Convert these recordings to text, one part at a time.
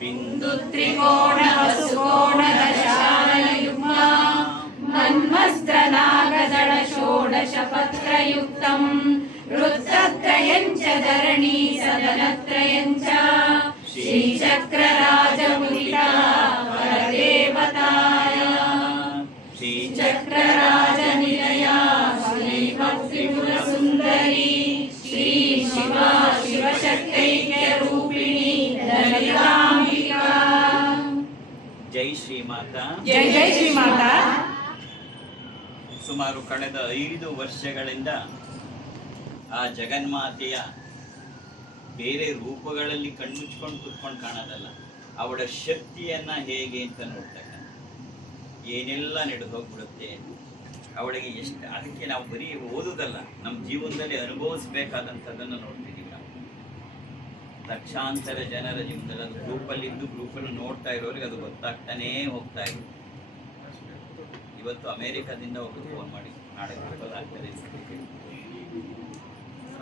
ಬಿಂದು ತ್ರಿಕೋಣ ವಸುಕೋಣ ದಶಾನಯುಗ್ಮ ಮನ್ಮಸ್ತ್ರನಾಗದಳ ಷೋಡಶ ಪತ್ರಯುಕ್ತಂ ವೃತ್ತತ್ರಯಂಚ ಧರಣಿ ಸದನತ್ರಯಂಚ ಶ್ರೀಚಕ್ರರಾಜಮುದಿತಾ ಪರದೇವತಾಯ ಶ್ರೀಚಕ್ರರಾಜನಿಲಯ ಶ್ರೀಭಕ್ತಿಪುರ ಸುಂದರಿ ಶ್ರೀ ಶಿವ ಶಿವಶಕ್ತೈಕ್ಯ ರೂಪಿಣಿ ಲಲಿತಾಂಬಿಕಾ. ಜೈ ಶ್ರೀಮಾತಾ. ಜೈ ಜೈ ಶ್ರೀಮಾತಾ. ಸುಮಾರು ಕಳೆದ 5 ವರ್ಷಗಳಿಂದ ಆ ಜಗನ್ಮಾತೆಯ ಬೇರೆ ರೂಪಗಳಲ್ಲಿ ಕಣ್ಮುಚ್ಕೊಂಡು ಕುತ್ಕೊಂಡು ಕಾಣೋದಲ್ಲ, ಅವಳ ಶಕ್ತಿಯನ್ನ ಹೇಗೆ ಅಂತ ನೋಡ್ತಕ್ಕ ಏನೆಲ್ಲ ನಡೆದು ಹೋಗ್ಬಿಡುತ್ತೆ ಅವಳಿಗೆ. ಎಷ್ಟು ಅದಕ್ಕೆ ನಾವು ಬರೀ ಓದುದಲ್ಲ, ನಮ್ಮ ಜೀವನದಲ್ಲಿ ಅನುಭವಿಸ್ಬೇಕಾದಂಥದ್ದನ್ನು ನೋಡ್ತಿದ್ದೀವಿ ನಾವು. ಲಕ್ಷಾಂತರ ಜನರ ಜೀವನದಲ್ಲಿ ಅದು ಗ್ರೂಪಲ್ಲಿದ್ದು ಗ್ರೂಪನ್ನು ನೋಡ್ತಾ ಇರೋರಿಗೆ ಅದು ಗೊತ್ತಾಗ್ತಾನೇ ಹೋಗ್ತಾ ಇರೋದು. ಇವತ್ತು ಅಮೇರಿಕಾದಿಂದ ಒಬ್ಬರು ಫೋನ್ ಮಾಡಿ ನಾಳೆ ಗ್ರೂಪಲ್ಲಿ ಆಗ್ತದೆ,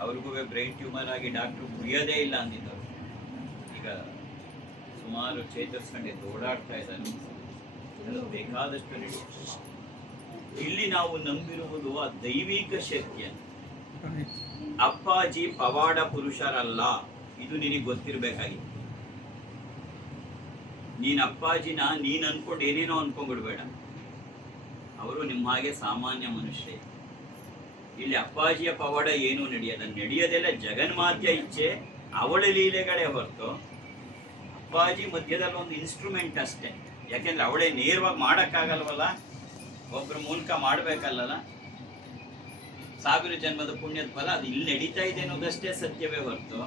ಅವ್ರಿಗೂ ಬ್ರೈನ್ ಟ್ಯೂಮರ್ ಆಗಿ ಡಾಕ್ಟ್ರು ಮುಗಿಯೋದೇ ಇಲ್ಲ ಅಂದಿದ್ದವರು. ಈಗ ಸುಮಾರು ಚೇತರಿಸ್ಕೊಂಡು ಓಡಾಡ್ತಾ ಇದ್ದಾರೆ. ಬೇಕಾದಷ್ಟು ನಡೆಯುತ್ತೆ. ಇಲ್ಲಿ ನಾವು ನಂಬಿರುವುದು ಆ ದೈವಿಕ ಶಕ್ತಿಯನ್ನು. ಅಪ್ಪಾಜಿ ಪವಾಡ ಪುರುಷರಲ್ಲ, ಇದು ನಿನಗೆ ಗೊತ್ತಿರಬೇಕಾಗಿತ್ತು. ನೀನ್ ಅಪ್ಪಾಜಿನ ನೀನ್ ಅನ್ಕೊಂಡು ಏನೇನೋ ಅನ್ಕೊಂಡ್ಬಿಡ್ಬೇಡ, ಅವರು ನಿಮ್ಮ ಹಾಗೆ ಸಾಮಾನ್ಯ ಮನುಷ್ಯ. ಇಲ್ಲಿ ಅಪ್ಪಾಜಿಯ ಪವಾಡ ಏನೂ ನಡೆಯೋದೆಲ್ಲ ಜಗನ್ಮಾತೆಯ ಇಚ್ಛೆ, ಅವಳ ಲೀಲೆಗಳೇ ಹೊರತು ಅಪ್ಪಾಜಿ ಮಧ್ಯದಲ್ಲಿ ಒಂದು ಇನ್ಸ್ಟ್ರೂಮೆಂಟ್ ಅಷ್ಟೇ. ಯಾಕೆಂದ್ರೆ ಅವಳೇ ನೇರವಾಗಿ ಮಾಡೋಕ್ಕಾಗಲ್ವಲ್ಲ, ಒಬ್ಬರ ಮೂಲಕ ಮಾಡಬೇಕಲ್ಲ. 1000 ಜನ್ಮದ ಪುಣ್ಯದ ಫಲ ಅದು ಇಲ್ಲಿ ನಡೀತಾ ಇದೆ ಅನ್ನೋದಷ್ಟೇ ಸತ್ಯವೇ ಹೊರತು.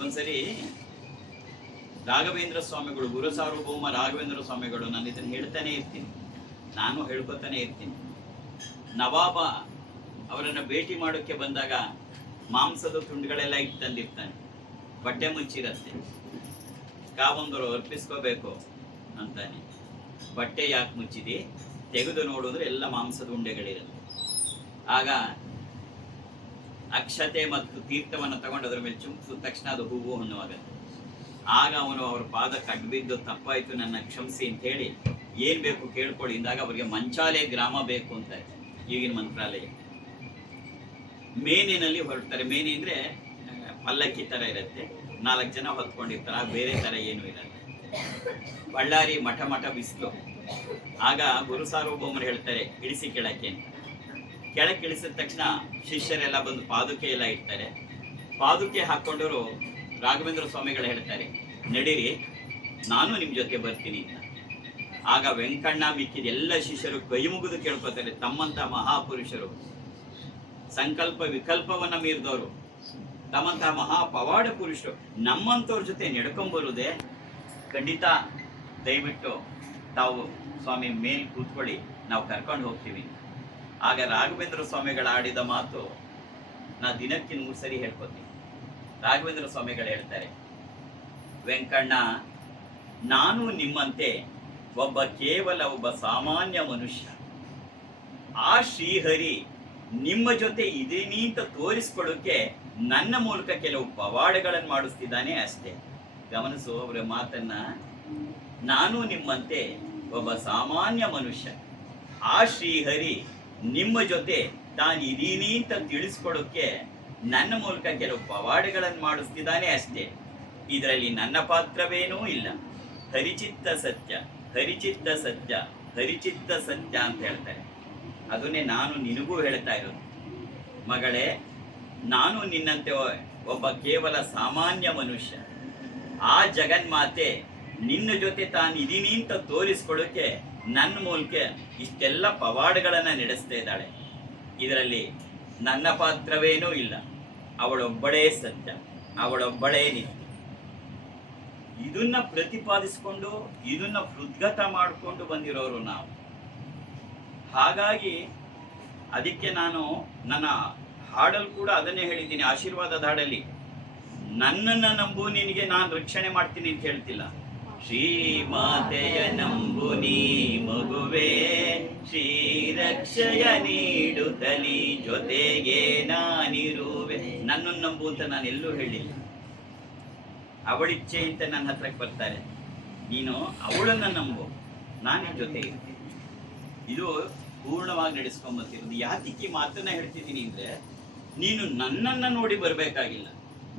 ಒಂದ್ಸರಿ ರಾಘವೇಂದ್ರ ಸ್ವಾಮಿಗಳು, ಗುರು ಸಾರ್ವಭೌಮ ರಾಘವೇಂದ್ರ ಸ್ವಾಮಿಗಳು, ನಾನು ಇದನ್ನು ಹೇಳ್ತಾನೆ ಇರ್ತೀನಿ, ನಾನು ಹೇಳ್ಕೊತಾನೆ ಇರ್ತೀನಿ. ನವಾಬ ಅವರನ್ನು ಭೇಟಿ ಮಾಡೋಕ್ಕೆ ಬಂದಾಗ ಮಾಂಸದ ತುಂಡುಗಳೆಲ್ಲ ಇಟ್ಟು ತಂದಿರ್ತಾನೆ, ಬಟ್ಟೆ ಮುಚ್ಚಿರತ್ತೆ. ಕಾವಂದರು ಅರ್ಪಿಸ್ಕೋಬೇಕು ಅಂತಾನೆ. ಬಟ್ಟೆ ಯಾಕೆ ಮುಚ್ಚಿದೆ, ತೆಗೆದು ನೋಡಿದ್ರೆ ಎಲ್ಲ ಮಾಂಸದ ಉಂಡೆಗಳಿರುತ್ತೆ. ಆಗ ಅಕ್ಷತೆ ಮತ್ತು ತೀರ್ಥವನ್ನು ತಗೊಂಡು ಅದರ ಮೇಲೆ ಚುಂಬಿಸಿದ ತಕ್ಷಣ ಅದು ಹೂವು ಹಣ್ಣುವಾಗತ್ತೆ. ಆಗ ಅವನು ಅವ್ರ ಪಾದಕ್ಕೆ ಅಡ್ಬಿದ್ದು, ತಪ್ಪಾಯ್ತು ನನ್ನ ಕ್ಷಮಿಸಿ ಅಂತ ಹೇಳಿ ಏನ್ ಬೇಕು ಕೇಳ್ಕೊಳ್ಳಿ ಇಂದಾಗ ಅವರಿಗೆ ಮಂಚಾಲೆ ಗ್ರಾಮ ಬೇಕು ಅಂತ ಈಗಿನ ಮಂತ್ರಾಲಯ. ಮೇನಿನಲ್ಲಿ ಹೊರಡ್ತಾರೆ. ಮೇನೆ ಅಂದ್ರೆ ಪಲ್ಲಕ್ಕಿ ತರ ಇರುತ್ತೆ, 4 ಜನ ಹೊತ್ಕೊಂಡಿರ್ತಾರೆ, ಬೇರೆ ತರ ಏನು ಇರಲ್ಲ. ಬಳ್ಳಾರಿ ಮಠ ಬಿಸಿಲು. ಆಗ ಗುರು ಸಾರ್ವಭೌಮರು ಹೇಳ್ತಾರೆ ಇಳಿಸಿ ಕೆಳಕ್ಕೆ ಅಂತ. ಕೆಳಕ್ಕೆ ಇಳಿಸಿದ ತಕ್ಷಣ ಶಿಷ್ಯರೆಲ್ಲ ಬಂದು ಪಾದುಕೆ ಎಲ್ಲ ಇಡ್ತಾರೆ. ಪಾದುಕೆ ಹಾಕೊಂಡವರು ರಾಘವೇಂದ್ರ ಸ್ವಾಮಿಗಳು ಹೇಳ್ತಾರೆ ನಡೀರಿ, ನಾನು ನಿಮ್ ಜೊತೆ ಬರ್ತೀನಿ ಅಂತ. ಆಗ ವೆಂಕಣ್ಣ ಮಿಕ್ಕಿದ ಎಲ್ಲ ಶಿಷ್ಯರು ಕೈ ಮುಗಿದು ಕೇಳ್ಕೊತಾರೆ, ತಮ್ಮಂತ ಮಹಾಪುರುಷರು, ಸಂಕಲ್ಪ ವಿಕಲ್ಪವನ್ನ ಮೀರಿದವರು, ತಮ್ಮಂತಹ ಮಹಾ ಪವಾಡ ಪುರುಷರು ನಮ್ಮಂತವ್ರ ಜೊತೆ ನಡ್ಕೊಂಬರುವುದೇ ಖಂಡಿತ. ದಯವಿಟ್ಟು ತಾವು ಸ್ವಾಮಿ ಮೇಲ್ ಕೂತ್ಕೊಳ್ಳಿ, ನಾವು ಕರ್ಕೊಂಡು ಹೋಗ್ತೀವಿ. ಆಗ ರಾಘವೇಂದ್ರ ಸ್ವಾಮಿಗಳು ಆಡಿದ ಮಾತು ನಾ ದಿನಕ್ಕೆ 3 ಸರಿ ಹೇಳ್ಕೊತೀನಿ. ರಾಘವೇಂದ್ರ ಸ್ವಾಮಿಗಳು ಹೇಳ್ತಾರೆ, ವೆಂಕಣ್ಣ, ನಾನು ನಿಮ್ಮಂತೆ ಕೇವಲ ಒಬ್ಬ ಸಾಮಾನ್ಯ ಮನುಷ್ಯ. ಆ ಶ್ರೀಹರಿ ನಿಮ್ಮ ಜೊತೆ ಇದೀನಿ ಅಂತ ತೋರಿಸ್ಕೊಡೋಕೆ ನನ್ನ ಮೂಲಕ ಕೆಲವು ಪವಾಡಗಳನ್ನು ಮಾಡಿಸ್ತಿದ್ದಾನೆ ಅಷ್ಟೇ. ಗಮನಿಸು ಅವರ ಮಾತನ್ನ. ನಾನು ನಿಮ್ಮಂತೆ ಒಬ್ಬ ಸಾಮಾನ್ಯ ಮನುಷ್ಯ, ಆ ಶ್ರೀಹರಿ ನಿಮ್ಮ ಜೊತೆ ತಾನು ಇದೀನಿ ಅಂತ ತಿಳಿಸ್ಕೊಡೋಕೆ ನನ್ನ ಮೂಲಕ ಕೆಲವು ಪವಾಡಗಳನ್ನು ಮಾಡಿಸ್ತಿದ್ದಾನೆ ಅಷ್ಟೇ. ಇದರಲ್ಲಿ ನನ್ನ ಪಾತ್ರವೇನೂ ಇಲ್ಲ. ಹರಿಚಿತ್ತ ಸತ್ಯ, ಹರಿಚಿತ್ತ ಸತ್ಯ, ಹರಿಚಿತ್ತ ಸತ್ಯ ಅಂತ ಹೇಳ್ತಾರೆ. ಅದನ್ನೇ ನಾನು ನಿನಗೂ ಹೇಳ್ತಾ ಇರೋದು. ಮಗಳೇ, ನಾನು ನಿನ್ನಂತೆ ಒಬ್ಬ ಕೇವಲ ಸಾಮಾನ್ಯ ಮನುಷ್ಯ. ಆ ಜಗನ್ಮಾತೆ ನಿನ್ನ ಜೊತೆ ತಾನು ಇದೀನಿ ಅಂತ ತೋರಿಸ್ಕೊಡೋಕೆ ನನ್ನ ಮೂಲಕ ಇಷ್ಟೆಲ್ಲ ಪವಾಡಗಳನ್ನ ನಡೆಸ್ತಾ ಇದ್ದಾಳೆ. ಇದರಲ್ಲಿ ನನ್ನ ಪಾತ್ರವೇನೂ ಇಲ್ಲ. ಅವಳೊಬ್ಬಳೇ ಸತ್ಯ, ಅವಳೊಬ್ಬಳೇ ನಿತ್ಯ. ಇದನ್ನ ಪ್ರತಿಪಾದಿಸಿಕೊಂಡು ಇದನ್ನ ಹೃದ್ಗತ ಮಾಡಿಕೊಂಡು ಬಂದಿರೋರು ನಾವು. ಹಾಗಾಗಿ ಅದಕ್ಕೆ ನಾನು ನನ್ನ ಹಾಡಲ್ಲಿ ಕೂಡ ಅದನ್ನೇ ಹೇಳಿದ್ದೀನಿ, ಆಶೀರ್ವಾದದ ಹಾಡಲ್ಲಿ, ನನ್ನನ್ನು ನಂಬು ನಿನಗೆ ನಾನು ರಕ್ಷಣೆ ಮಾಡ್ತೀನಿ ಅಂತ ಹೇಳ್ತಿಲ್ಲ. ಶ್ರೀಮಾತೆಯ ನಂಬು ನೀ ಮಗುವೆ, ಶ್ರೀರಕ್ಷಯ ನೀಡುತ್ತಲಿ ಜೊತೆಗೆ ನಾನಿರುವೆ. ನನ್ನನ್ನು ನಂಬು ಅಂತ ನಾನು ಎಲ್ಲೂ ಹೇಳಿಲ್ಲ. ಅವಳಿಚ್ಛೆ ಅಂತ ನನ್ನ ಹತ್ರಕ್ಕೆ ಬರ್ತಾರೆ. ನೀನು ಅವಳನ್ನ ನಂಬು, ನಾನು ನಿನ್ನ ಜೊತೆ ಇರ್ತೀನಿ. ಇದು ಪೂರ್ಣವಾಗಿ ನಡೆಸ್ಕೊಂಬತ್ತಿರೋದು. ಯಾತಿಕ್ಕೆ ಮಾತನ್ನ ಹೇಳ್ತಿದ್ದೀನಿ ಅಂದ್ರೆ, ನೀನು ನನ್ನನ್ನ ನೋಡಿ ಬರ್ಬೇಕಾಗಿಲ್ಲ,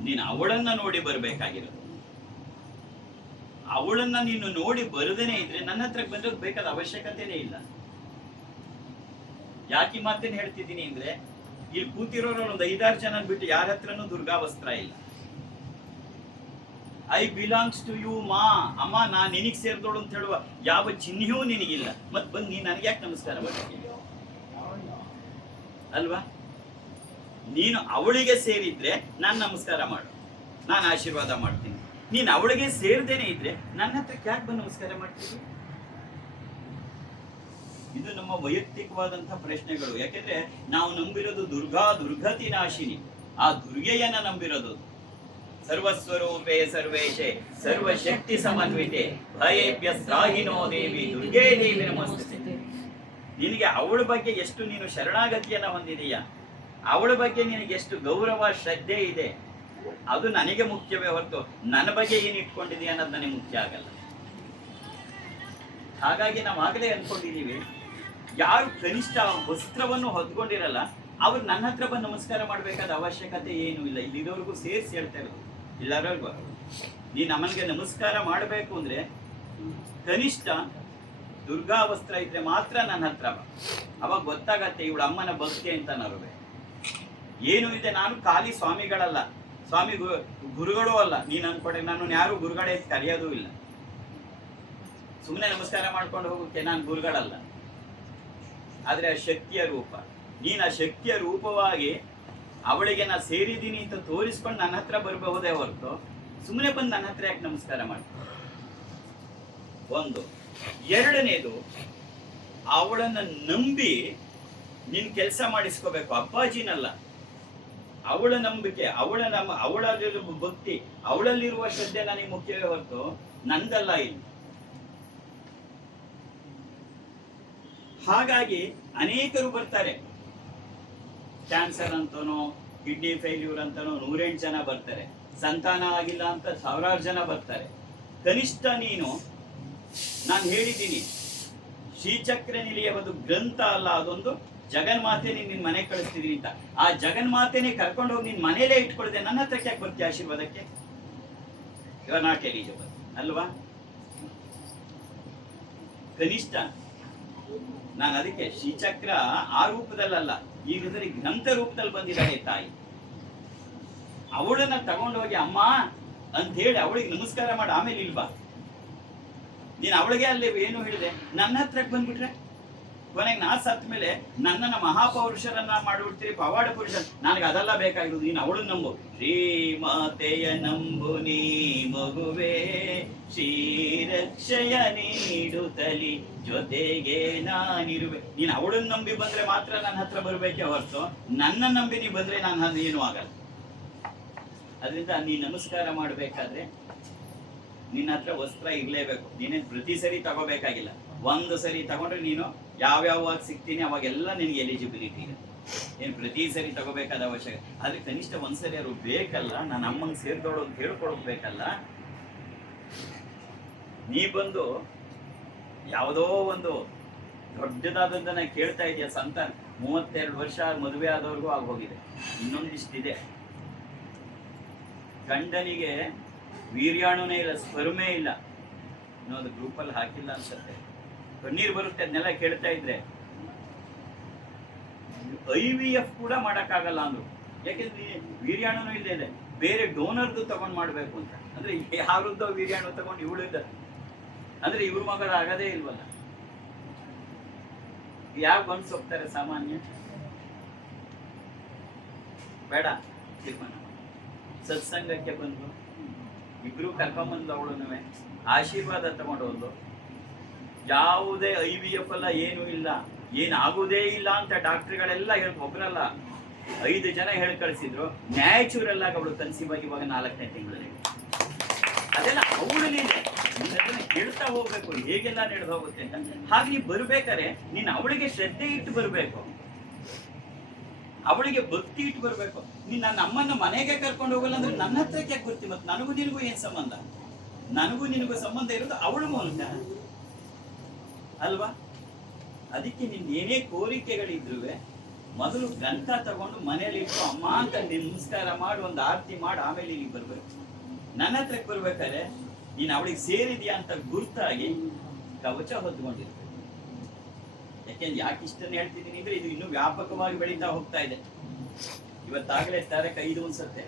ನೀನು ಅವಳನ್ನ ನೋಡಿ ಬರ್ಬೇಕಾಗಿರೋದು. ಅವಳನ್ನ ನೀನು ನೋಡಿ ಬರದೇನೆ ಇದ್ರೆ ನನ್ನ ಹತ್ರಕ್ಕೆ ಬಂದ್ರೆ ಬೇಕಾದ ಅವಶ್ಯಕತೆನೇ ಇಲ್ಲ. ಯಾಕೆ ಮಾತೇನು ಹೇಳ್ತಿದ್ದೀನಿ ಅಂದ್ರೆ, ಇಲ್ಲಿ ಕೂತಿರೋರು ಒಂದು 5-6 ಜನ ಬಿಟ್ಟು ಯಾರ ಹತ್ರನೂ ದುರ್ಗಾವಸ್ತ್ರ ಇಲ್ಲ. ಐ ಬಿಲಾಂಗ್ಸ್ ಟು ಯು ಮಾ, ಅಮ್ಮ ನಾನ್ ನಿನಗ್ ಸೇರ್ದೋಳು ಅಂತ ಹೇಳುವ ಯಾವ ಚಿಹ್ನೆಯೂ ನಿನಗಿಲ್ಲ. ಮತ್ ಬಂದು ನೀನ್ ನನಗೆ ಯಾಕೆ ನಮಸ್ಕಾರ ಮಾಡ್ತೀನಿ ಅಲ್ವಾ? ನೀನು ಅವಳಿಗೆ ಸೇರಿದ್ರೆ ನಾನು ನಮಸ್ಕಾರ ಮಾಡು, ನಾನು ಆಶೀರ್ವಾದ ಮಾಡ್ತೀನಿ. ನೀನು ಅವಳಿಗೆ ಸೇರ್ದೇನೆ ಇದ್ರೆ ನನ್ನ ಹತ್ರಕ್ಕೆ ಯಾಕೆ ಬಂದು ನಮಸ್ಕಾರ ಮಾಡ್ತೀನಿ? ಇದು ನಮ್ಮ ವೈಯಕ್ತಿಕವಾದಂತಹ ಪ್ರಶ್ನೆಗಳು. ಯಾಕೆಂದ್ರೆ ನಾವು ನಂಬಿರೋದು ದುರ್ಗತಿ ನಾಶಿನಿ, ಆ ದುರ್ಗೆಯನ್ನ ನಂಬಿರೋದು. ಸರ್ವಸ್ವರೂಪೇ ಸರ್ವೇಶೆ ಸರ್ವಶಕ್ತಿ ಸಮನ್ವಿತೆ ಭಯೇಭ್ಯ ತ್ರಾಹಿನೋ ದೇವಿ ದುರ್ಗೇ ದೇವಿ ನಮಸ್ತುತೆ. ನಿನಗೆ ಅವಳ ಬಗ್ಗೆ ಎಷ್ಟು ನೀನು ಶರಣಾಗತಿಯನ್ನ ಹೊಂದಿದೀಯಾ, ಅವಳ ಬಗ್ಗೆ ನಿನಗೆ ಎಷ್ಟು ಗೌರವ ಶ್ರದ್ಧೆ ಇದೆ, ಅದು ನನಗೆ ಮುಖ್ಯವೇ ಹೊರತು ನನ್ನ ಬಗ್ಗೆ ಏನು ಇಟ್ಕೊಂಡಿದೀಯ ಅನ್ನೋದು ನನಗೆ ಮುಖ್ಯ ಆಗಲ್ಲ. ಹಾಗಾಗಿ ನಾವು ಆಗಲೇ ಅನ್ಕೊಂಡಿದೀವಿ, ಯಾರು ಕನಿಷ್ಠ ವಸ್ತ್ರವನ್ನು ಹೊತ್ಕೊಂಡಿರಲ್ಲ ಅವ್ರು ನನ್ನ ಹತ್ರ ಬಂದು ನಮಸ್ಕಾರ ಮಾಡ್ಬೇಕಾದ ಅವಶ್ಯಕತೆ ಏನೂ ಇಲ್ಲ. ಇಲ್ಲಿರೋರ್ಗೂ ಸೇರಿಸಿ ಹೇಳ್ತಾ ಇರೋದು, ಎಲ್ಲರಿಗೂ ನೀನು ಅಮ್ಮನಿಗೆ ನಮಸ್ಕಾರ ಮಾಡಬೇಕು ಅಂದ್ರೆ ಕನಿಷ್ಠ ದುರ್ಗಾ ವಸ್ತ್ರ ಇದ್ರೆ ಮಾತ್ರ ನನ್ನ ಹತ್ರ ಬಾ. ಅವಾಗ ಗೊತ್ತಾಗತ್ತೆ ಇವಳು ಅಮ್ಮನ ಭಕ್ತಿ ಅಂತ. ನಾರುವೆ ಏನು ಇದೆ, ನಾನು ಖಾಲಿ ಸ್ವಾಮಿಗಳಲ್ಲ, ಸ್ವಾಮಿ ಗುರುಗಳು ಅಲ್ಲ. ನೀನು ಅನ್ಕೊಂಡೆ ನಾನು ಯಾರು ಗುರುಗಳೇ ಕರೆಯೋದೂ ಇಲ್ಲ. ಸುಮ್ಮನೆ ನಮಸ್ಕಾರ ಮಾಡ್ಕೊಂಡು ಹೋಗೋಕೆ ನಾನು ಗುರುಗಳಲ್ಲ. ಆದ್ರೆ ಆ ಶಕ್ತಿಯ ರೂಪ, ನೀನು ಆ ಶಕ್ತಿಯ ರೂಪವಾಗಿ ಅವಳಿಗೆ ನಾ ಸೇರಿದ್ದೀನಿ ಅಂತ ತೋರಿಸ್ಕೊಂಡು ನನ್ನ ಹತ್ರ ಬರಬಹುದೇ ಹೊರತು ಸುಮ್ಮನೆ ಬಂದು ನನ್ನ ಹತ್ರ ಯಾಕೆ ನಮಸ್ಕಾರ ಮಾಡ್ತೀನಿ? ಒಂದು. ಎರಡನೇದು, ಅವಳನ್ನ ನಂಬಿ ನೀನ್ ಕೆಲಸ ಮಾಡಿಸ್ಕೋಬೇಕು. ಅಪ್ಪಾಜಿನಲ್ಲ, ಅವಳ ನಂಬಿಕೆ, ಅವಳಲ್ಲಿರುವ ಭಕ್ತಿ, ಅವಳಲ್ಲಿರುವ ಶ್ರದ್ಧೆ ನನಗೆ ಮುಖ್ಯವೇ ಹೊರತು ನಂದಲ್ಲ ಇಲ್ಲಿ. ಹಾಗಾಗಿ ಅನೇಕರು ಬರ್ತಾರೆ, ಕ್ಯಾನ್ಸರ್ ಅಂತನೋ ಕಿಡ್ನಿ ಫೇಲ್ಯೂರ್ ಅಂತನೋ 108 ಜನ ಬರ್ತಾರೆ, ಸಂತಾನ ಆಗಿಲ್ಲ ಅಂತ 1000 ಜನ ಬರ್ತಾರೆ. ಕನಿಷ್ಠ ನೀನು, ನಾನು ಹೇಳಿದ್ದೀನಿ, ಶ್ರೀಚಕ್ರ ನಿಲಿಯ ಒಂದು ಗ್ರಂಥ ಅಲ್ಲ, ಅದೊಂದು ಜಗನ್ಮಾತೆನೇ ನಿನ್ ಮನೆ ಕಳಿಸ್ತಿದೀನಿ ಅಂತ. ಆ ಜಗನ್ಮಾತೆನೇ ಕರ್ಕೊಂಡು ಹೋಗಿ ನಿನ್ ಮನೇಲೇ ಇಟ್ಕೊಳ್ದೆ ನನ್ನ ಹತ್ರಕ್ಕೆ ಯಾಕೆ ಬರ್ತೀಯ ಆಶೀರ್ವಾದಕ್ಕೆ? ಇವಾಗ ನಾಟ್ ಎಲಿಜಿಬಲ್ ಅಲ್ವಾ? ಕನಿಷ್ಠ ನಾನು ಅದಕ್ಕೆ ಶ್ರೀಚಕ್ರ ಆ ರೂಪದಲ್ಲ, ಈಗ ಗ್ರಂಥ ರೂಪದಲ್ಲಿ ಬಂದಿದ್ದಾಳೆ ತಾಯಿ. ಅವಳನ್ನ ತಗೊಂಡೋಗಿ ಅಮ್ಮ ಅಂತ ಹೇಳಿ ಅವಳಿಗೆ ನಮಸ್ಕಾರ ಮಾಡಿ ಆಮೇಲೆ ಇಲ್ವಾ? ನೀನು ಅವಳಿಗೆ ಅಲ್ಲಿ ಏನು ಹೇಳಿದೆ, ನನ್ನ ಹತ್ರಕ್ಕೆ ಬಂದ್ಬಿಟ್ರೆ ಕೊನೆಗೆ ನಾ ಸತ್ತ ಮೇಲೆ ನನ್ನನ್ನ ಮಹಾಪೌರುಷರನ್ನ ಮಾಡಿಬಿಡ್ತೀರಿ, ಪವಾಡ ಪುರುಷ. ನನಗೆ ಅದೆಲ್ಲ ಬೇಕಾಗಿರೋದು, ನೀನು ಅವಳನ್ನ ನಂಬು. ಶ್ರೀಮಾತೆಯ ನಂಬು ನೀ ಮಗುವೆ, ಶ್ರೀರಕ್ಷಯ ನೀಡುತ್ತಲಿ ಜೊತೆಗೆ ನಾನಿರುವೆ. ನೀನು ಅವಳನ್ನ ನಂಬಿ ಬಂದ್ರೆ ಮಾತ್ರ ನನ್ನ ಹತ್ರ ಬರ್ಬೇಕೆ ಹೊರತು ನನ್ನ ನಂಬಿ ನೀ ಬಂದ್ರೆ ನಾನು ಏನೂ ಆಗಲ್ಲ. ಅದರಿಂದ ನೀ ನಮಸ್ಕಾರ ಮಾಡ್ಬೇಕಾದ್ರೆ ನಿನ್ನ ಹತ್ರ ವಸ್ತ್ರ ಇರ್ಲೇಬೇಕು. ನೀನೇನು ಪ್ರತಿ ಸರಿ ತಗೋಬೇಕಾಗಿಲ್ಲ. ಒಂದು ಸರಿ ತಗೊಂಡ್ರೆ ನೀನು ಯಾವ್ಯಾವಾಗ ಸಿಗ್ತೀನಿ ಅವಾಗೆಲ್ಲ ನಿನಗೆ ಎಲಿಜಿಬಿಲಿಟಿ ಇದೆ. ಏನು ಪ್ರತಿ ಸರಿ ತಗೋಬೇಕಾದ ಅವಶ್ಯಕ. ಆದ್ರೆ ಕನಿಷ್ಠ ಒಂದ್ಸರಿ ಅವರು ಬೇಕಲ್ಲ, ನಾನು ಅಮ್ಮಂಗೆ ಸೇರ್ದೋಳು ಅಂತ ಹೇಳ್ಕೊಡ್ಬೇಕಲ್ಲ. ನೀ ಬಂದು ಯಾವುದೋ ಒಂದು ದೊಡ್ಡದಾದದ್ದನ್ನ ಕೇಳ್ತಾ ಇದೆಯಾ. ಸಂತಾನ 32 ವರ್ಷ ಮದುವೆ ಆದವ್ರಿಗೂ ಆಗೋಗಿದೆ. ಇನ್ನೊಂದಿಷ್ಟಿದೆ, ಗಂಡನಿಗೆ ವೀರ್ಯಾಣುನೇ ಇಲ್ಲ, ಸ್ಪರ್ಮೇ ಇಲ್ಲ, ಇನ್ನೊಂದು ಗ್ರೂಪಲ್ಲಿ ಹಾಕಿಲ್ಲ ಅನ್ಸುತ್ತೆ. ಕಣ್ಣೀರು ಬರುತ್ತೆ ಅದನ್ನೆಲ್ಲ ಕೇಳ್ತಾ ಇದ್ರೆ. IVF ಕೂಡ ಮಾಡೋಕ್ಕಾಗಲ್ಲ ಅಂದ್ರು. ಯಾಕೆಂದ್ರೆ ವೀರ್ಯಾಣುನೂ ಇದೆ, ಬೇರೆ ಡೋನರ್ದು ತಗೊಂಡ್ ಮಾಡ್ಬೇಕು ಅಂತ. ಅಂದ್ರೆ ಯಾರದ್ದೋ ವೀರ್ಯಾಣು ತಗೊಂಡು ಇವಳಿದ್ದ ಅಂದ್ರೆ ಇವ್ರ ಮಗಳ ಆಗದೇ ಇಲ್ವಲ್ಲ. ಯಾರು ಗಂಡ್ಸ್ ಹೋಗ್ತಾರೆ ಸಾಮಾನ್ಯ? ಬೇಡ, ತೀರ್ಮಾನ ಸತ್ಸಂಗಕ್ಕೆ ಬಂದು ಇಬ್ರು ಕರ್ಕೊಂಬಂದು ಅವಳನ್ನುವೆ ಆಶೀರ್ವಾದ ತಗೊಂಡೋದು. ಯಾವುದೇ IVF ಅಲ್ಲ, ಏನೂ ಇಲ್ಲ, ಏನಾಗುವುದೇ ಇಲ್ಲ ಅಂತ ಡಾಕ್ಟರ್ಗಳೆಲ್ಲ ಒಬ್ರಲ್ಲ 5 ಜನ ಹೇಳಿ ಕಳಿಸಿದ್ರು. ನ್ಯಾಚುರಲ್ ಆಗಿ ಅವಳು ಕನ್ಸೀವ್ ಆಗಿ ಇವಾಗ 4ನೇ ತಿಂಗಳಲ್ಲಿ. ಅದೆಲ್ಲ ಅವಳಲ್ಲಿ ಇದೆ. ಅದನ್ನ ಕೇಳ್ತಾ ಹೋಗ್ಬೇಕು ಹೇಗೆಲ್ಲ ನಡೆದು ಹೋಗುತ್ತೆ ಅಂತ. ಹಾಗೆ ನೀ ಬರ್ಬೇಕಾರೆ ನೀನು ಅವಳಿಗೆ ಶ್ರದ್ಧೆ ಇಟ್ಟು ಬರ್ಬೇಕು. ಅವಳಿಗೆ ಭಕ್ತಿ ಇಟ್ಟು ಬರ್ಬೇಕು. ನೀನ್ ನನ್ನ ಅಮ್ಮನ ಮನೆಗೆ ಕರ್ಕೊಂಡು ಹೋಗಲ್ಲ ಅಂದ್ರೆ ನನ್ನ ಹತ್ರಕ್ಕೆ ಯಾಕೆ ಬರ್ತಿ? ಮತ್ತೆ ನನಗೂ ನಿನಗೂ ಏನ್ ಸಂಬಂಧ? ನನಗೂ ನಿನಗೂ ಸಂಬಂಧ ಇರೋದು ಅವಳ ಮೂಲಕ ಅಲ್ವಾ? ಅದಕ್ಕೆ ನಿನ್ ಏನೇ ಕೋರಿಕೆಗಳಿದ್ರು ಮೊದಲು ಗ್ರಂಥ ತಗೊಂಡು ಮನೇಲಿ ಇಟ್ಟು ಅಮ್ಮ ಅಂತ ನಮಸ್ಕಾರ ಮಾಡಿ ಒಂದು ಆರತಿ ಮಾಡಿ ಆಮೇಲೆ ಇಲ್ಲಿಗೆ ಬರ್ಬೇಕು. ನನ್ನ ಹತ್ರಕ್ಕೆ ಬರ್ಬೇಕಾದ್ರೆ ನೀನ್ ಅವಳಿಗೆ ಸೇರಿದ್ಯಾ ಅಂತ ಗುರ್ತಾಗಿ ಕವಚ ಹೊತ್ಕೊಂಡಿರ್ಬೇಕು. ಯಾಕೆಂದ್ರೆ ಯಾಕೆ ಇಷ್ಟನ್ನು ಹೇಳ್ತಿದ್ದೀನಿ ಅಂದ್ರೆ ಇದು ಇನ್ನೂ ವ್ಯಾಪಕವಾಗಿ ಬೆಳೀತಾ ಹೋಗ್ತಾ ಇದೆ. ಇವತ್ತಾಗಲೇ ತಾರೀಕು 5 ಅನ್ಸುತ್ತೆ,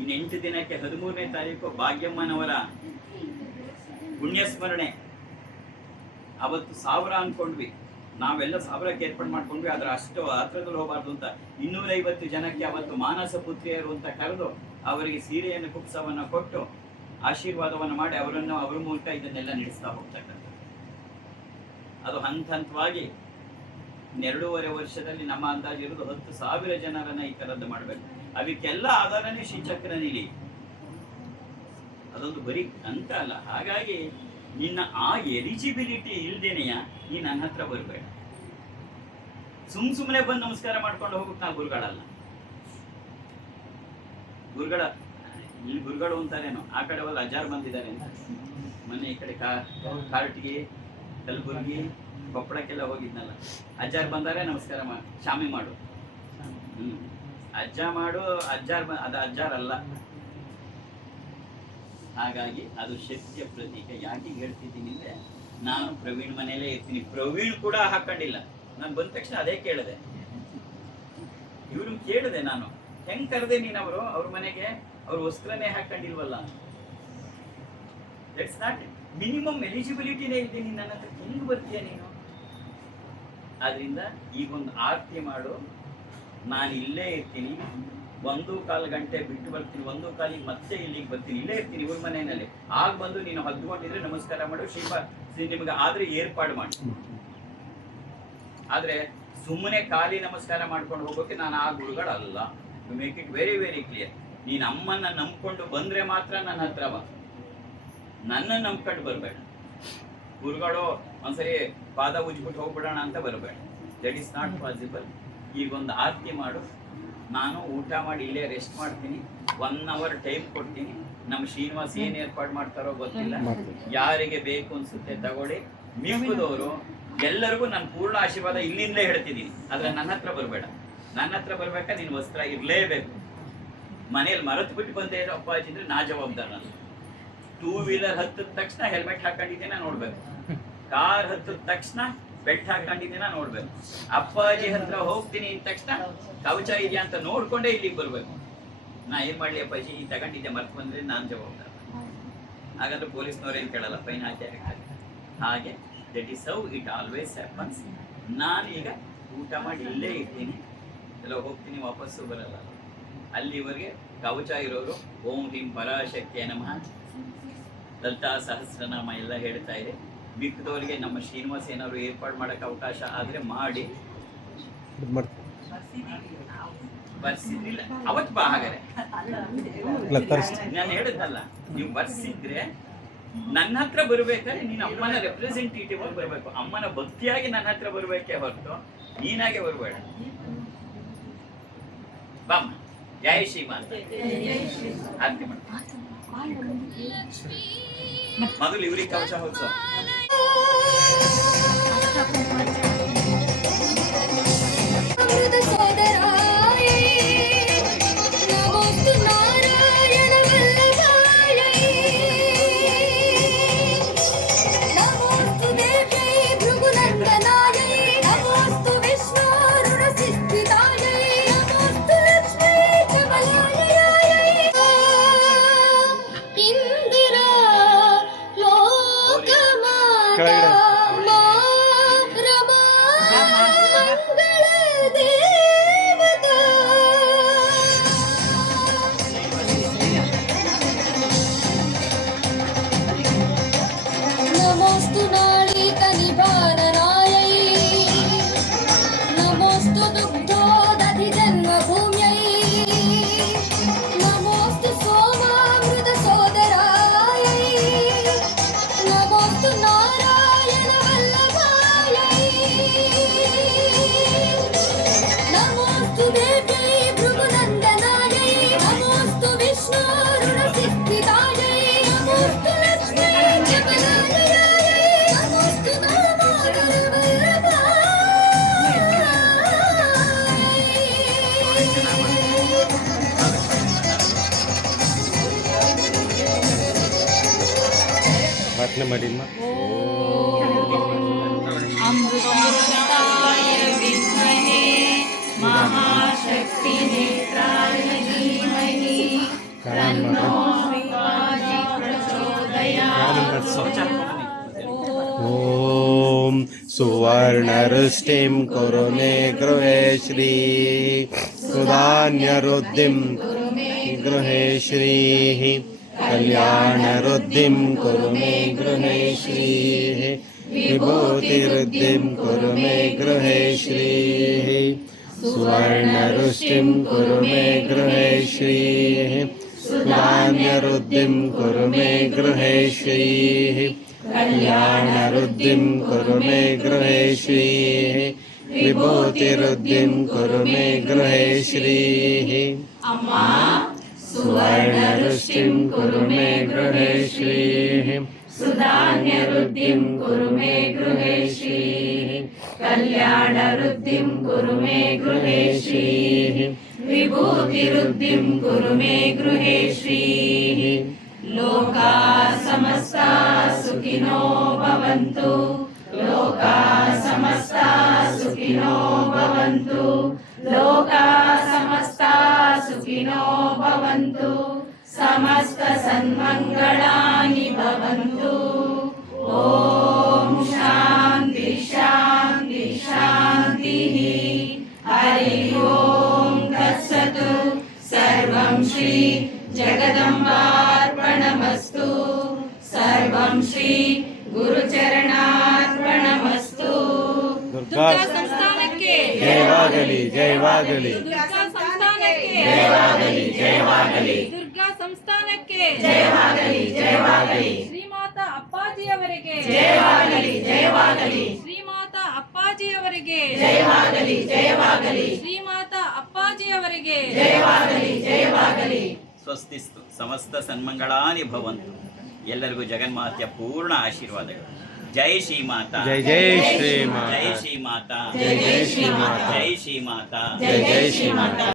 ಇನ್ನು 8 ದಿನಕ್ಕೆ 13ನೇ ತಾರೀಕು ಭಾಗ್ಯಮ್ಮನವರ ಪುಣ್ಯಸ್ಮರಣೆ. ಅವತ್ತು 1000 ಅನ್ಕೊಂಡ್ವಿ, ನಾವೆಲ್ಲ 1000ಕ್ಕೆ ಏರ್ಪಾಡು ಮಾಡ್ಕೊಂಡ್ವಿ. ಆದ್ರೆ ಅಷ್ಟು ಹತ್ರದಲ್ಲಿ ಹೋಗಬಾರ್ದು ಅಂತ 250 ಜನಕ್ಕೆ ಅವತ್ತು ಮಾನಸ ಪುತ್ರಿಯರು ಅಂತ ಕರೆದು ಅವರಿಗೆ ಸೀರೆಯನ್ನು ಕುಪ್ಸವನ್ನ ಕೊಟ್ಟು ಆಶೀರ್ವಾದವನ್ನು ಮಾಡಿ ಅವರನ್ನು ಅವರ ಮೂಲಕ ಇದನ್ನೆಲ್ಲ ನಡೆಸ್ತಾ ಹೋಗ್ತಕ್ಕಂಥ. ಅದು ಹಂತ ಹಂತವಾಗಿ 2.5 ವರ್ಷದಲ್ಲಿ ನಮ್ಮ ಅಂದಾಜು ಇರೋದು 10,000 ಜನರನ್ನ ಈ ತರದ್ದು ಮಾಡಬೇಕು. ಅದಕ್ಕೆಲ್ಲ ಆಧಾರನೇ ಶ್ರೀಚಕ್ರ ನಿಧಿ. ಅದೊಂದು ಬರೀ ಅಂತ ಅಲ್ಲ. ಹಾಗಾಗಿ ನಿನ್ನ ಆ ಎಲಿಜಿಬಿಲಿಟಿ ಇಲ್ದೇನೆಯ ನೀ ನನ್ನ ಹತ್ರ ಬರಬೇಡ. ಸುಮ್ಮನೆ ಬಂದು ನಮಸ್ಕಾರ ಮಾಡ್ಕೊಂಡು ಹೋಗಕ್ಕೆ ನಾ ಗುರುಗಳಲ್ಲ. ಗುರುಗಳ ಇಲ್ಲಿ ಗುರುಗಳು ಅಂತಾರೇನೋ, ಆ ಕಡೆ ಒಂದು ಅಜ್ಜಾರ್ ಬಂದಿದ್ದಾರೆ ಅಂತ. ಮೊನ್ನೆ ಈ ಕಡೆ ಕಾರಟಗಿ, ಕಲಬುರ್ಗಿ, ಕೊಪ್ಪಳಕ್ಕೆಲ್ಲ ಹೋಗಿದ್ನಲ್ಲ. ಅಜ್ಜಾರ್ ಬಂದಾರೆ ನಮಸ್ಕಾರ ಮಾಡಿ ಶಾಮಿ ಮಾಡು. ಅಜ್ಜ ಮಾಡು, ಅದು ಅಜ್ಜಾರ್ ಅಲ್ಲ. ಹಾಗಾಗಿ ಅದು ಶಕ್ತಿಯ ಪ್ರತೀಕ. ಯಾಕೆ ಹೇಳ್ತಿದ್ದೀನಿ ಅಂದ್ರೆ ನಾನು ಪ್ರವೀಣ್ ಮನೆಯಲ್ಲೇ ಇರ್ತೀನಿ. ಪ್ರವೀಣ್ ಕೂಡ ಹಾಕೊಂಡಿಲ್ಲ. ನಾನು ಬಂದ ತಕ್ಷಣ ಅದೇ ಕೇಳಿದೆ, ಇವ್ರು ಕೇಳಿದೆ ನಾನು, ಹೆಂಗ್ ಕರೆದೆ ನೀನು ಅವ್ರ ಮನೆಗೆ? ಅವ್ರ ವಸ್ತ್ರನೇ ಹಾಕೊಂಡಿಲ್ವಲ್ಲ. ದಟ್ಸ್ ನಾಟ್ ಮಿನಿಮಮ್ ಎಲಿಜಿಬಿಲಿಟಿನೇ ಇದ್ದೀನಿ. ನನ್ನ ಹತ್ರ ಹೆಂಗ್ ಬರ್ತೀಯ ನೀನು? ಆದ್ರಿಂದ ಈಗೊಂದು ಆರತಿ ಮಾಡು, ನಾನು ಇಲ್ಲೇ ಇರ್ತೀನಿ. 1.25 ಗಂಟೆ ಬಿಟ್ಟು ಬರ್ತೀನಿ. 1.25 ಮತ್ತೆ ಇಲ್ಲಿಗೆ ಬರ್ತೀನಿ, ಇಲ್ಲೇ ಇರ್ತೀನಿ ಇವ್ರ ಮನೆಯಲ್ಲಿ. ಆಗ ಬಂದು ನೀನು ಹದ್ಕೊಂಡಿದ್ರೆ ನಮಸ್ಕಾರ ಮಾಡು. ನಿಮಗೆ ಆದ್ರೆ ಏರ್ಪಾಡು ಮಾಡಿ. ಆದ್ರೆ ಸುಮ್ಮನೆ ಖಾಲಿ ನಮಸ್ಕಾರ ಮಾಡ್ಕೊಂಡು ಹೋಗೋಕೆ ನಾನು ಆ ಗುರುಗಳಲ್ಲ. You make it very very clear. ನೀನ್ ಅಮ್ಮನ್ನ ನಂಬ್ಕೊಂಡು ಬಂದ್ರೆ ಮಾತ್ರ ನನ್ನ ಹತ್ರ ಬಾ. ನನ್ನ ನಂಬ್ಕೊಂಡು ಬರ್ಬೇಡ. ಗುರುಗಳು ಒಂದ್ಸರಿ ಪಾದ ಉಜ್ಬಿಟ್ಟು ಹೋಗ್ಬಿಡೋಣ ಅಂತ ಬರಬೇಡ. That is not possible. ಈಗೊಂದು ಆರತಿ ಮಾಡು, ನಾನು ಊಟ ಮಾಡಿ ಇಲ್ಲೇ ರೆಸ್ಟ್ ಮಾಡ್ತೀನಿ. 1 hour ಟೈಮ್ ಕೊಡ್ತೀನಿ. ನಮ್ಮ ಶ್ರೀನಿವಾಸ್ ಏನ್ ಏರ್ಪಾಡು ಮಾಡ್ತಾರೋ ಗೊತ್ತಿಲ್ಲ. ಯಾರಿಗೆ ಬೇಕು ಅನ್ಸುತ್ತೆ ತಗೊಳ್ಳಿ. ಮಿಕ್ಕದವರು ಎಲ್ಲರಿಗೂ ನಾನು ಪೂರ್ಣ ಆಶೀರ್ವಾದ ಇಲ್ಲಿಂದಲೇ ಹೇಳ್ತಿದ್ದೀನಿ. ಆದ್ರೆ ನನ್ನ ಹತ್ರ ಬರಬೇಡ. ನನ್ನ ಹತ್ರ ಬರ್ಬೇಕಾ ನಿನ್ ವಸ್ತ್ರ ಇರ್ಲೇಬೇಕು. ಮನೇಲಿ ಮರೆತು ಬಿಟ್ಟು ಬಂದೇ ಅಪ್ಪಾಜಿ ಅಂದ್ರೆ ನಾ ಜವಾಬ್ದಾರ. 2 ವೀಲರ್ ಹತ್ತಿದ ತಕ್ಷಣ ಹೆಲ್ಮೆಟ್ ಹಾಕೊಂಡಿದ್ದೀನ ನೋಡ್ಬೇಕು. ಕಾರ್ ಹತ್ತಿದ ತಕ್ಷಣ ಬೆಲ್ಟ್ ಹಾಕೊಂಡಿದ್ದೀನ ನೋಡ್ಬೇಕು. ಅಪ್ಪಾಜಿ ಹತ್ರ ಹೋಗ್ತೀನಿ ಅಂದ ತಕ್ಷಣ ಕವಚ ಇದೆಯಾ ಅಂತ ನೋಡ್ಕೊಂಡೇ ಇಲ್ಲಿಗೆ ಬರ್ಬೇಕು. ನಾ ಏನ್ ಮಾಡ್ಲಿ ಅಪ್ಪಾಜಿ ಈ ತಗೊಂಡಿದ್ದೆ ಮರ್ತು ಬಂದ್ರೆ ನಾನ್ ಜವಾಬ್ದಾರ. ಹಾಗಾದ್ರೆ ಪೊಲೀಸ್ನವ್ರು ಏನ್ ಕೇಳಲ್ಲ, ಫೈನ್ ಹಾಕಿ. ಹಾಗೆ that is how it always happens. ನಾನೀಗ ಊಟ ಮಾಡಿ ಇಲ್ಲೇ ಇರ್ತೀನಿ, ಎಲ್ಲ ಹೋಗ್ತೀನಿ, ವಾಪಸ್ಸು ಬರಲ್ಲ. ಅಲ್ಲಿವರೆಗೆ ಕವಚ ಇರೋರು ಓಂ ಹೀಂ ಪರಾಶಕ್ತಿಯ ನಮಃ, ಲಲಿತಾ ಸಹಸ್ರನಾಮ ಎಲ್ಲ ಹೇಳ್ತಾ ಇದೆ. ಮಿಕ್ಕದವರಿಗೆ ನಮ್ಮ ಶ್ರೀನಿವಾಸ ಏನಾದ್ರು ಏರ್ಪಾಡು ಮಾಡಕ್ಕೆ ಅವಕಾಶ ಆದ್ರೆ ಮಾಡಿ. ಬರ್ಸಿದ್ರಿಲ್ಲ ಅವತ್ತು ಬಾ. ಹಾಗಾದ್ರೆ ನಾನು ಹೇಳಿದ್ನಲ್ಲ, ನೀವು ಬರ್ಸಿದ್ರೆ ನನ್ನ ಹತ್ರ ಬರ್ಬೇಕಾದ್ರೆ ನೀನು ಅಮ್ಮನ ರೆಪ್ರೆಸೆಂಟೇಟಿವ್ ಆಗಿ ಬರ್ಬೇಕು. ಅಮ್ಮನ ಭಕ್ತಿಯಾಗಿ ನನ್ನ ಹತ್ರ ಬರ್ಬೇಕೇ ಹೊರತು ನೀನಾಗೆ ಬರ್ಬೇಡ. ಬಾಮ್ಮ, ಜಯ ಶ್ರೀಮಾನ್ ಆರತಿ ಮಾಡ. ಮೊದಲು ಇವ್ರಿಗೆ ಕವಚ ಹೊಸ ನಾರಾಯಣ ಪ್ರಾರ್ಥನೆ ಮಾಡಿಮ್ಮ. अमृताय विद्महे महाशक्ति नेत्राय धीमहि तन्नो शिवाजी प्रचोदयात्। ಓಂ ಸುವರ್ಣರುಷ್ಟಿಂ ಕುರು ಮೇ ಗೃಹೇ ಶ್ರೀ ಸುಧಾನ್ಯರುದ್ಧಿಂ ಗೃಹೇ ಶ್ರೀ ಕಲ್ಯಾಣರುದ್ಧಿಂ ಕುರು ಮೇ ಗೃಹೇ ಶ್ರೀ ವಿಭೂತಿರುದ್ಧಿಂ ಕುರು ಮೇ ಗೃಹೇ ಶ್ರೀ ಸುವರ್ಣರುಷ್ಟಿಂ ಕುರು ಮೇ ಗೃಹೇ ಶ್ರೀ ಸುಧಾನ್ಯರುದ್ಧಿಂ ಕುರು ಮೇ ಗೃಹೇ ಶ್ರೀ कल्याणरुद्धिं कुरु मे गृहे श्रीः विभूतिरुद्धिं कुरु मे गृहे श्रीः अम्मा सुवर्णरुष्टिं कुरु मे गृहे श्रीः सुधान्यरुद्धिं कुरु मे गृहे श्रीः कल्याणरुद्धिं कुरु मे गृहे श्रीः विभूतिरुद्धिं कुरु मे गृहे श्रीः लोका समस्ता सुखिनो भवन्तु लोका समस्ता सुखिनो भवन्तु लोका समस्ता सुखिनो भवन्तु समस्त सन्मङ्गलानि भवन्तु ॐ शान्ति शान्ति शान्तिः हरि ओं तत्सत् सर्वं श्री जगदम्बार्पणमस्तु सर्वं श्री गुरुचरणार्पणमस्तु। दुर्गा संस्थानಕ್ಕೆ जयवागली जयवागली ದುರ್ಗಾ ಸಂಸ್ಥಾನಕ್ಕೆ जयवागली जयवागली ದುರ್ಗಾ ಸಂಸ್ಥಾನಕ್ಕೆ जयवागली जयवागಲಿ ಶ್ರೀಮಾತಾ ಅಪ್ಪಾಜಿಯವರಿಗೆ ಜಯವಾಗಲಿ ಜಯವಾಗಲಿ ಶ್ರೀಮಾತಾ ಅಪ್ಪಾಜಿಯವರಿಗೆ ಜಯವಾಗಲಿ ಜಯವಾಗಲಿ ಶ್ರೀಮಾತಾ ಅಪ್ಪಾಜಿಯವರಿಗೆ ಜಯವಾಗಲಿ ಜಯವಾಗಲಿ. ಸ್ವಸ್ತಿಸ್ತು ಸಮಸ್ತ ಸನ್ಮಂಗಳಾನಿ ಭವಂತು. ಎಲ್ಲರಿಗೂ ಜಗನ್ಮಾತೆಯ ಪೂರ್ಣ ಆಶೀರ್ವಾದಗಳು. ಜೈ ಶ್ರೀ ಮಾತಾ, ಜೈ ಜೈ ಶ್ರೀ ಮಾತಾ, ಜೈ ಶ್ರೀ ಮಾತಾ, ಜೈ ಜೈ ಶ್ರೀ ಮಾತಾ, ಜೈ ಶ್ರೀ ಮಾತಾ, ಜೈ ಜೈ ಶ್ರೀ ಮಾತಾ.